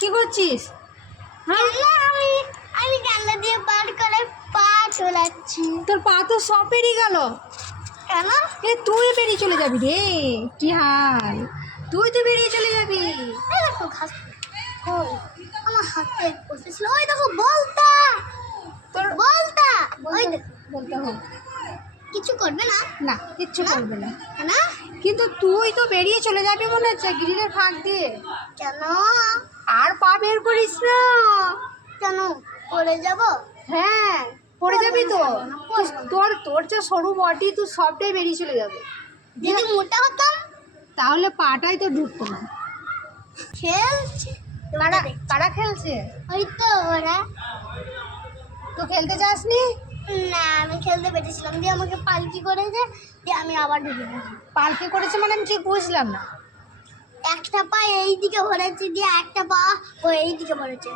কি করছিস? হ্যাঁ, আমি জানলা দিয়ে বার করে পা চলাচ্ছি। তোর পা তো সব বেরিয়ে গেল। কেন? এ তুই বেরিয়ে চলে যাবি রে, কি হাল, তুই তো বেরিয়ে চলে যাবি। এই দেখো ঘাস কই আমার হাতে বসেছিল। ওই দেখো বলতা, তোর বলতা ওই দেখো। বলতে হোক কিছু করবে না? না, কিচ্ছু করবে না। কেন? কিন্তু তুই তো বেরিয়ে চলে যাবি মনে হচ্ছে গ্রিলের ফাঁক দিয়ে। কেন? আর পা বের করিস না। কেন পড়ে যাব? হ্যাঁ, পড়ে যাবি তো। পড়বো না, পড়বো না। তোর তোর যে সরু বডি, তুই সবটাই বেরিয়ে চলে যাবে। যদি মোটা হতাম তাহলে পাটাই তো ঢুকতো না। খেলছে। কারা খেলছে? ওই তো ওরা। তো খেলতে যাসনি? না, আমি খেলতে পেরেছিলাম, দিয়ে আমাকে পালকি করেছে, দিয়ে আমি আবার ঢুকে গেছি। পালকি করেছে মানে আমি ঠিক বুঝলাম না। একটা পা এই দিকে ভরেছে, দিয়ে একটা পা ও এই দিকে ভরেছে।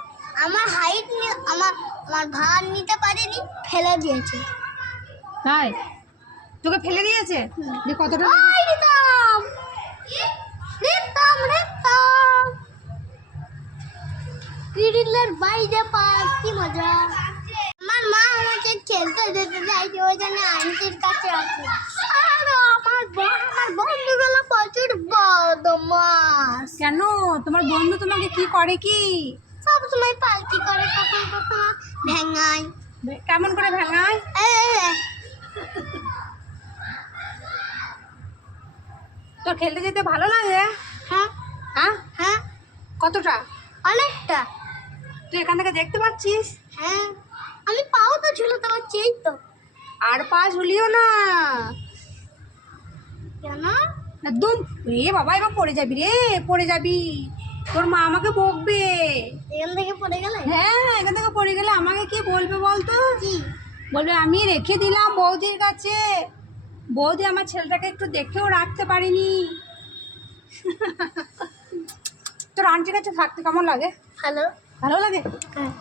আমার হাইট আমার আমার ভার নিতে পারেনি, ফেলে দিয়েছে। তাই তোকে ফেলে দিয়েছে? যে কতটা ওই রিতম, রিতম, রিতম। গ্রিলের বাইরে পা, কি মজা। আমার মা আমাকে খেলতে যেতে চাইছে, ওই জন্য আন্টির কাছে আছে। আর আমার বন্ধুগুলো প্রচুর বদমাস। কেন? তোমার বন্ধু তোমাকে কি করে? কি সব সময় পালকি করে, কখনো কখনো ভেঙায়। কেমন করে ভাঙায়? তোর খেলতে যেতে ভালো লাগে? হ্যাঁ হ্যাঁ, হ্যাঁ, কতটা? অনেকটা। তুই এখান থেকে দেখতে পাচ্ছিস? হ্যাঁ, আমি পাও তো ঝুলাতে পারছি, এই তো। আর পা ঝুলিও না কেন? একদম। এ বাবা, এবার পড়ে যাবি রে, পড়ে যাবি। তোর মা আমাকে বকবে। এখান থেকে পড়ে গেলে? হ্যাঁ, এখান থেকে পড়ে গেলে আমাকে কি বলবে বলতো? কি বলবে আমি রেখে দিলাম বৌদির কাছে, বৌদি আমার ছেলেটাকে একটু দেখেও রাখতে পারিনি। তোর আন্টির কাছে থাকতে কেমন লাগে? ভালো। ভালো লাগে? হ্যাঁ।